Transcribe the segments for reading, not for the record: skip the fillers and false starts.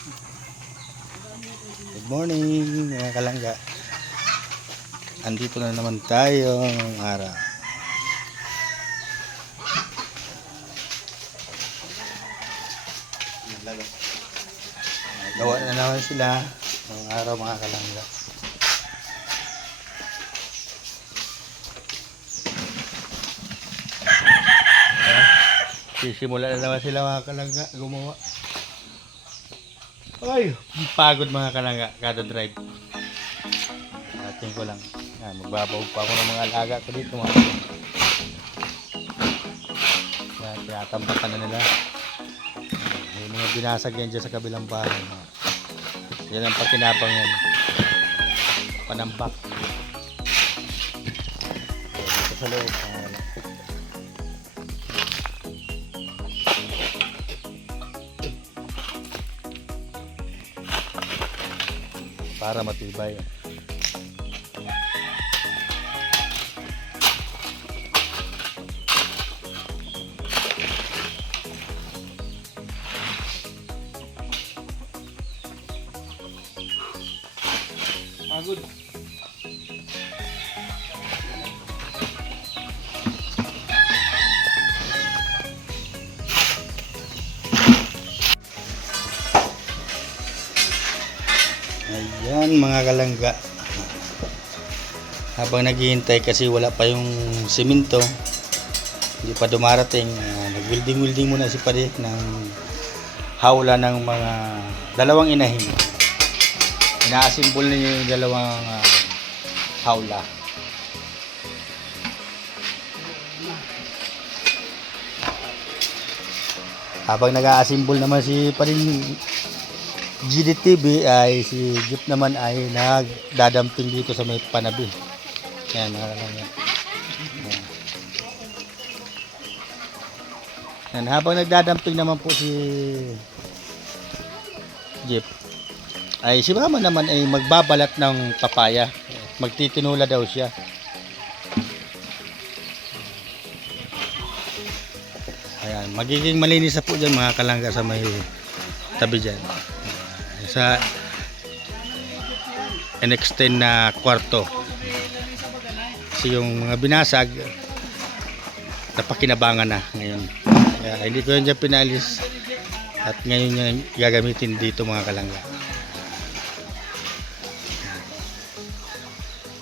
Good morning mga kalangga. Andito na naman tayo ngayong araw. Gawa na naman sila ngayong araw mga kalangga. Sisimula na naman sila mga kalangga gumawa. Ay, pagod mga kalangga kada drive. Ating ko lang. Magbabawag pa ako ng mga alaga ko dito mga kalangga. Tinatampakan na nila. May mga binasag yan dyan sa kabilang bahay. Yan ang pakinabang yan. Panambak. Dito sa loob. Para matibay. Pagod. Ayan mga kalangga, habang naghihintay kasi wala pa yung simento, hindi pa dumarating, nag-welding muna si Pare ng hawla ng mga dalawang inahin. Inaasimbol na yung dalawang hawla. Habang nag-aasimbol naman si Pare GDTV, ay si Jeep naman ay nagdadamping dito sa may panabi. Ayan mga kalangga. Ayan, habang nagdadamping naman po si Jeep, ay si Mama naman ay magbabalat ng papaya. Magtitinula daw siya. Ayan, magiging malinis na po dyan mga kalangga sa may tabi dyan. Sa in-extend na kwarto. Kasi yung mga binasag napakinabangan na ngayon. Kaya hindi ko yan dyan pinalis at ngayon yan gagamitin dito mga kalangga.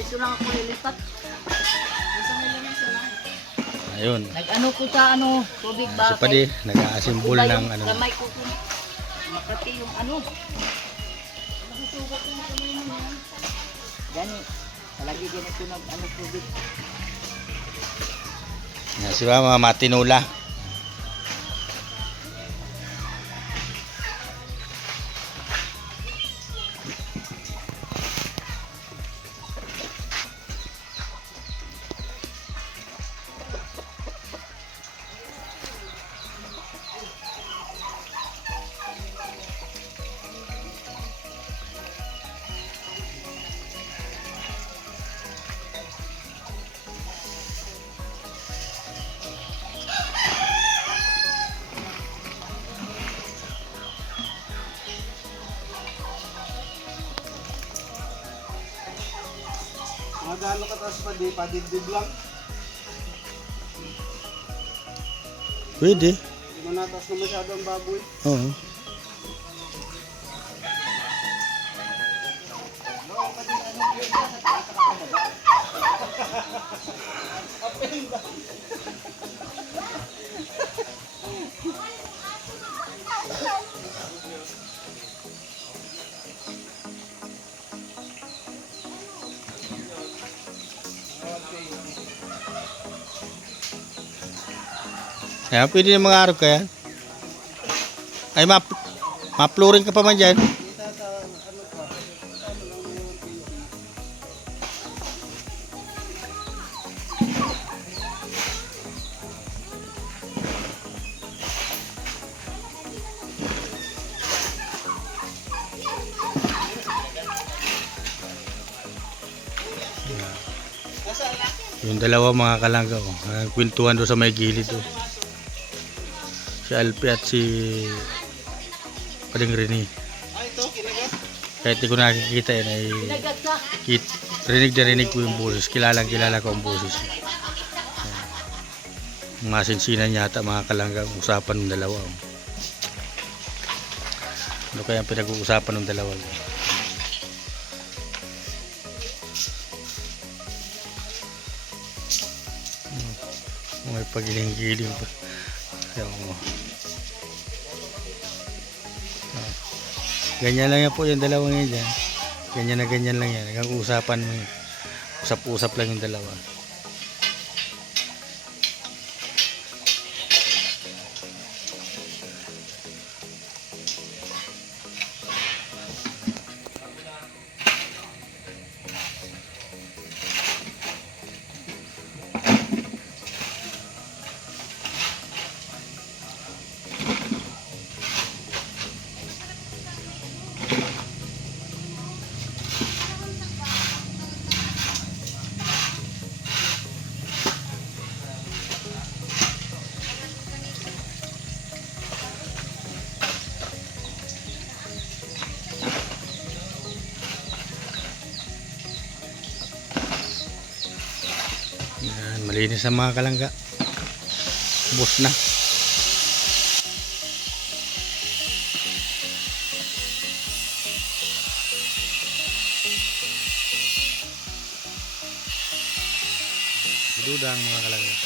Dito lang ako lilipat. Dito na lang sa lang. Ayun. Nag-ano ko sa tubig ba? Si Padi nag-aasimbol ng ano. Kamay ko kung makati yung Nasusugat yung kamay mo yan. Gani. Palagi ganito tubig. Yan si Mama matinula. Magano ka taas pa di padibdib lang. Pwede. Hindi mo natas na masyado ang baboy. Oo. Kaya pwede yung mga araw kaya. Ay ma-flooring ka pa man dyan. Yung dalawa mga kalangga ko, kwentuhan doon sa may gilid doon. Si Alpi at si Pading Rini. Kahit di ko nakikita yan ay rinig na rinig ko yung boses. Kilala ko ang boses. Masinsinan yata mga kalangga ang usapan ng dalawa. Ano kaya ang pinag-uusapan ng dalawa? May pagiling-giling pa. Ganyan lang yan po yung dalawang yan dyan. Ganyan na ganyan lang yan. Hanggang usapan mo. Usap-usap lang yung dalawa. Yan, malinis ang mga kalangga. Bus na. Dudang mga kalangga.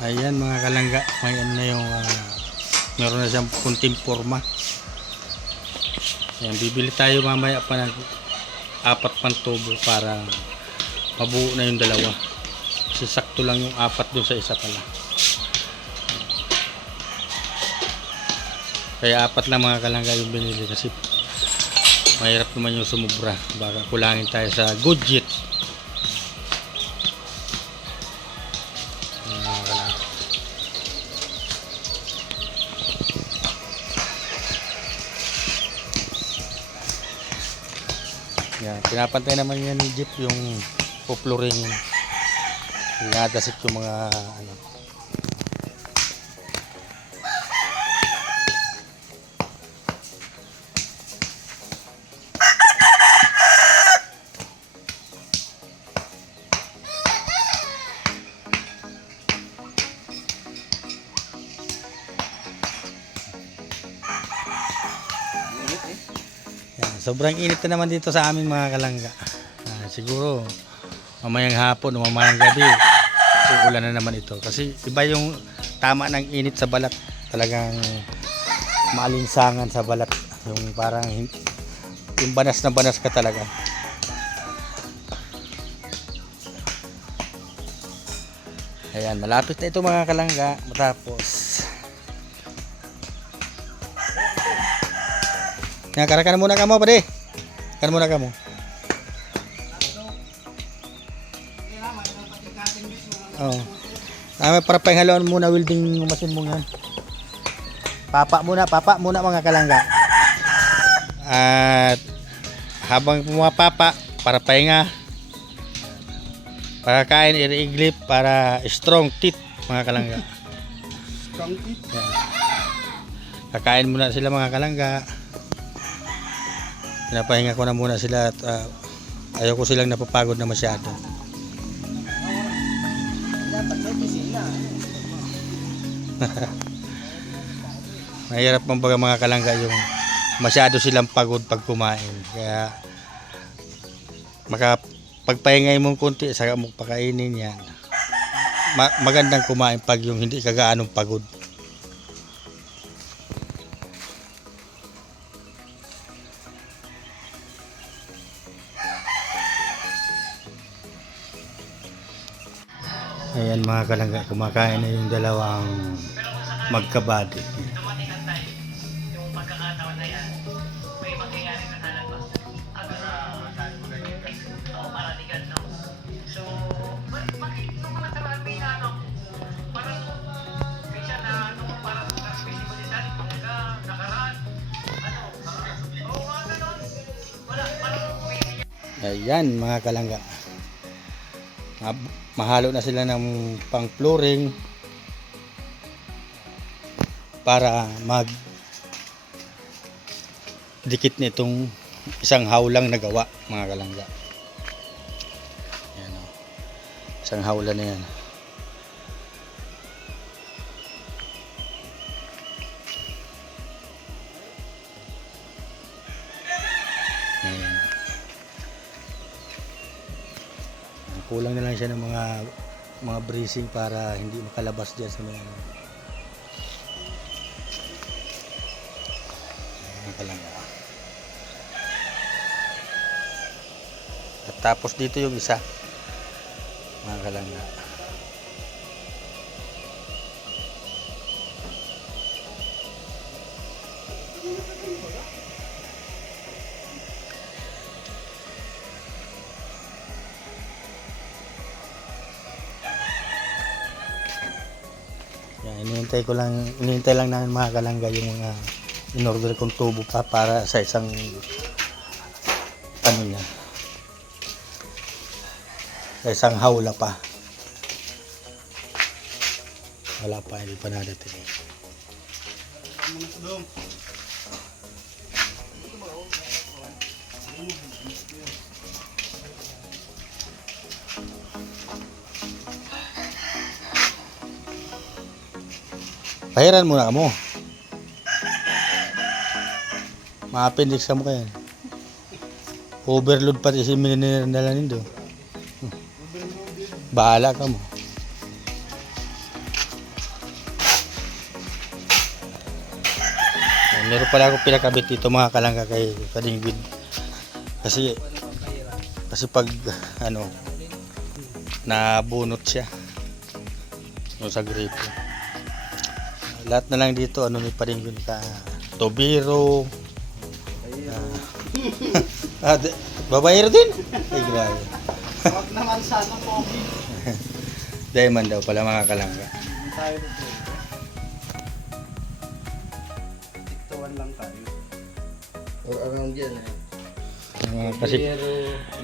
Ayan mga kalangga, may ano na yung meron na siyang kunting forma. Ayan, bibili tayo mamaya pa ng 4 pang tubo para mabuo na yung dalawa. Kasi sakto lang yung 4 doon sa isa pala. Kaya 4 na mga kalangga yung binili kasi mahirap naman yung sumubra. Baka kulangin tayo sa budget. Yan, pinapantay naman yan ni Jeep yung poploring. Inadasit yung mga ano. Sobrang init na naman dito sa aming mga kalangga. Siguro mamayang hapon o mamayang gabi uulan na naman ito. Kasi iba yung tama ng init sa balat. Talagang maalinsangan sa balat. Yung parang yung banas na banas ka talaga. Ayan, malapit na ito mga kalangga. Matapos yan, karakan muna ka mo, pare. Karakan muna ka mo. Oh. Para panghalon muna welding machine mo yan. Papa muna mga kalangga. At habang pumapapa, para pahinga, para kain, iriiglip, para strong teeth mga kalangga. Strong teeth? Yan. Kakain muna sila mga kalangga. Pinapahinga ko na muna sila at ayaw ko silang napapagod na masyado. Mahirap mga kalangga yung masyado silang pagod pag kumain. Kaya pagpahingay mong konti saka mo pakainin yan. Magandang kumain pag yung hindi ka gaanong pagod. Ayan mga kalangga, kumakain na yung dalawang magkabady. Ayan mga kalangga. Mahalo na sila ng pang flooring para mag dikit nitong isang hawlang na gawa mga kalangga. Ayan, oh. Isang hawla na yan. Ayan. Kulang na lang siya ng mga bracing para hindi makalabas diyan sa mga kalangga. At tapos dito yung isa mga kalangga. Yan, inihintay lang namin mga kalangga yung mga in-order kong tubo pa para sa isang ano niya, sa isang hawla pa. Wala pa, hindi pa nadating. Pahiran muna ka mo. Ma-appendix ka mo kayan. Overload pati si mininirandala nindo. Bahala ka mo. Meron pala akong pinakabit dito mga kalangga kay Kadingwid. Kasi pag ano nabunot siya yung sa gripo. Lahat na lang dito ano ni Kadingwid ka tobiro. Babayero din. Ay grabe. Wag naman sana pogi. Diamond daw pala mga kalangga. Tayo dito. Tiktuan lang tayo. Or around yan Kasi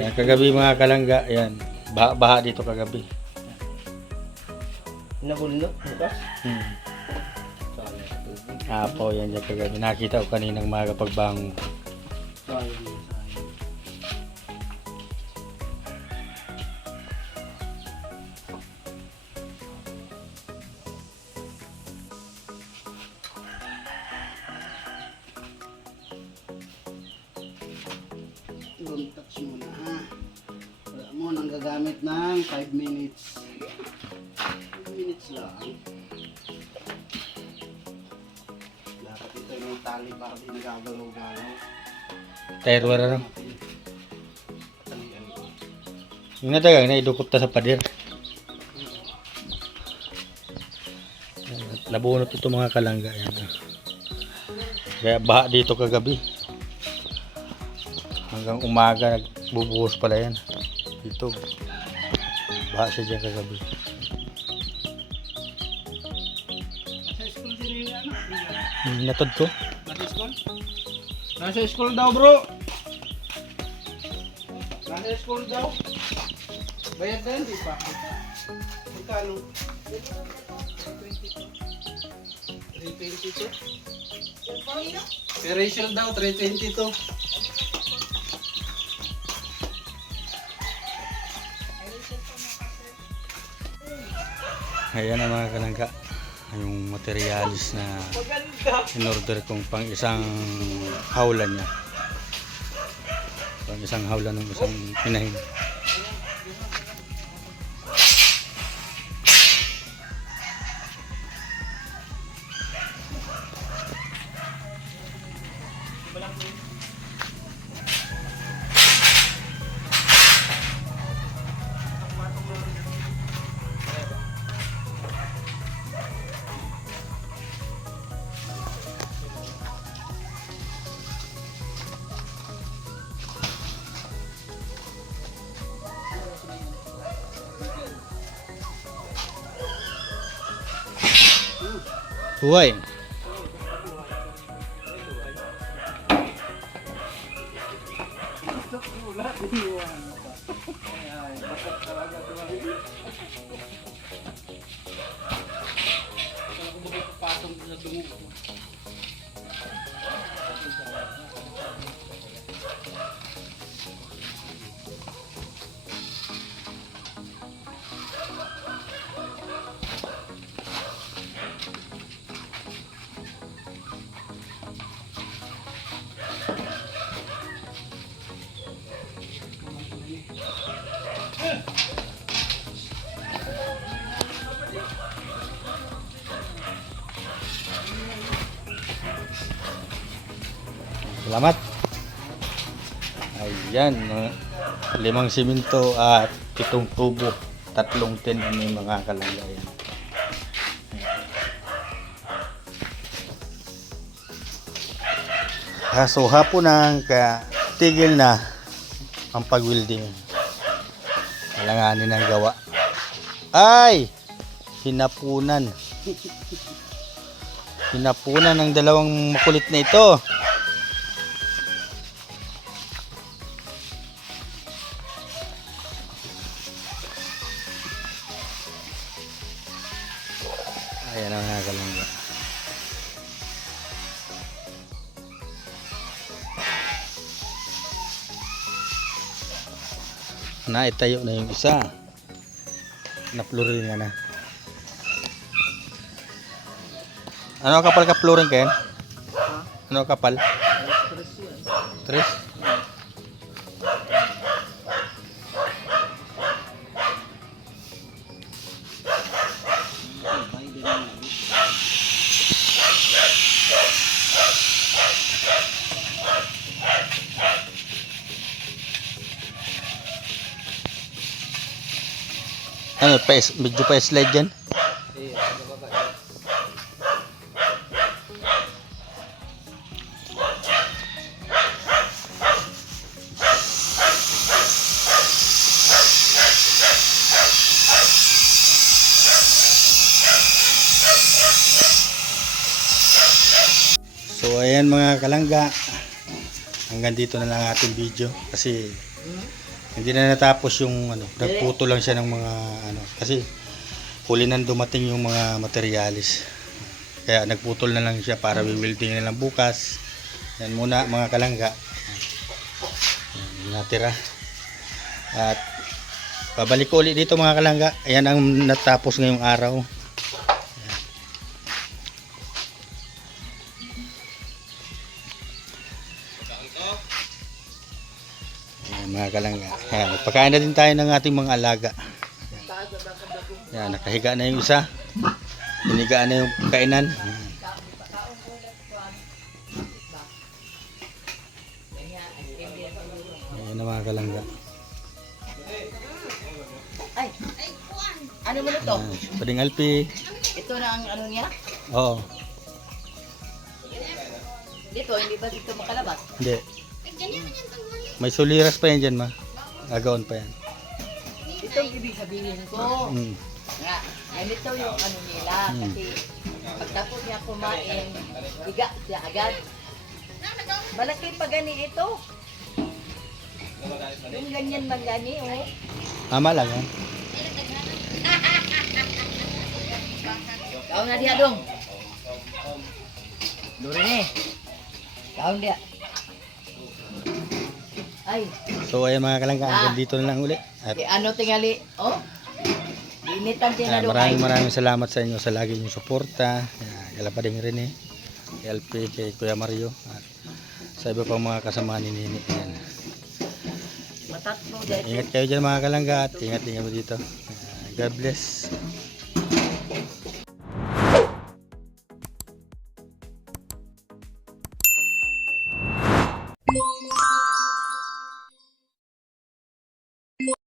yan, kagabi mga kalangga, yan. Baha dito kagabi. Nabulno? Bukas? Apo yan dyan kagabi. Nakita ko kaninang maga pagbangon. Don't touch muna ha. Wala mo nang gagamit ng 5 minutes. 5 minutes lang. Dapat ito yung tali para di nagagalaw-galaw. Tire wala lang. Talian ko. Yung nadagang na idukot na sa pader. Nabunot ito mga kalangga. Yan. Kaya baha dito kagabi. Hanggang umaga nagbubuhos pala yan. Dito. Baha siya dyan kagabi. Nasa school din yung ano? Natod ko. Nasa school? Nasa school daw bro. Nasa school daw. Bayad na hindi pa. Magkano? 322. Peration daw 322. Ayan na mga kalangga. Yung materialis na in-order kong pang isang hawla niya. Pang isang hawla ng isang pinahin. Huwag. Patong sa dungo. Salamat. Ayan, 5 simento at 7 tubo, 3 tin ang mga kalangga yan. So hapon ang tigil na ang pag-welding. Kailanganin ng gawa. Ay! Hinapunan. Hinapunan ng dalawang makulit na ito. Ayan ang mga kalangga. Naitayo na yung isa. Na-flooring na. Ano kapal ka flooring Ken? Ano kapal? 3? Ano, medyo pa slide dyan? So ayan mga kalangga, hanggang dito na lang ating video kasi hindi na natapos yung nagputo lang siya ng mga kasi huli nang dumating yung mga materialis, kaya nagputol na lang siya para wiwilding na lang bukas. Yan muna mga kalangga, yan, natira at babalik ko ulit dito mga kalangga. Ayan ang natapos ngayong araw. Ayan mga kalangga. Ayan, magpakain na din tayo ng ating mga alaga. Ayan, nakahiga na yung isa. Hinigaan na yung kainan. Ayan na mga kalangga. Ay, ano mo na to? Pading Alpi. Ito na ang ano niya? Oo. Dito, hindi ba dito makalabas? Hindi. May suliras pa yan dyan ma. Agaon pa yan. Ito ang ibig sabihin ko. Nga, ganito yung ano nila. Kasi pagtapos niya kumain, higa siya agad. Malaki pa gani ito. Yung ganyan man gani, oh. Ama lang yan. Kaon na diha dong. Dure ni. Kaon dia. Ay, So ayan mga kalangga, hanggang dito na lang uli. At ano tingali? Oh. Initan din na dong. maraming salamat sa inyo sa lagi niyong suporta. Kala pa din rin kay LP, kay Kuya Mario at sa iba pang mga kasama ni Nini. Ayan. Matat mo dito. Ingat kayo dyan mga kalangga at ingat din mo dito. God bless.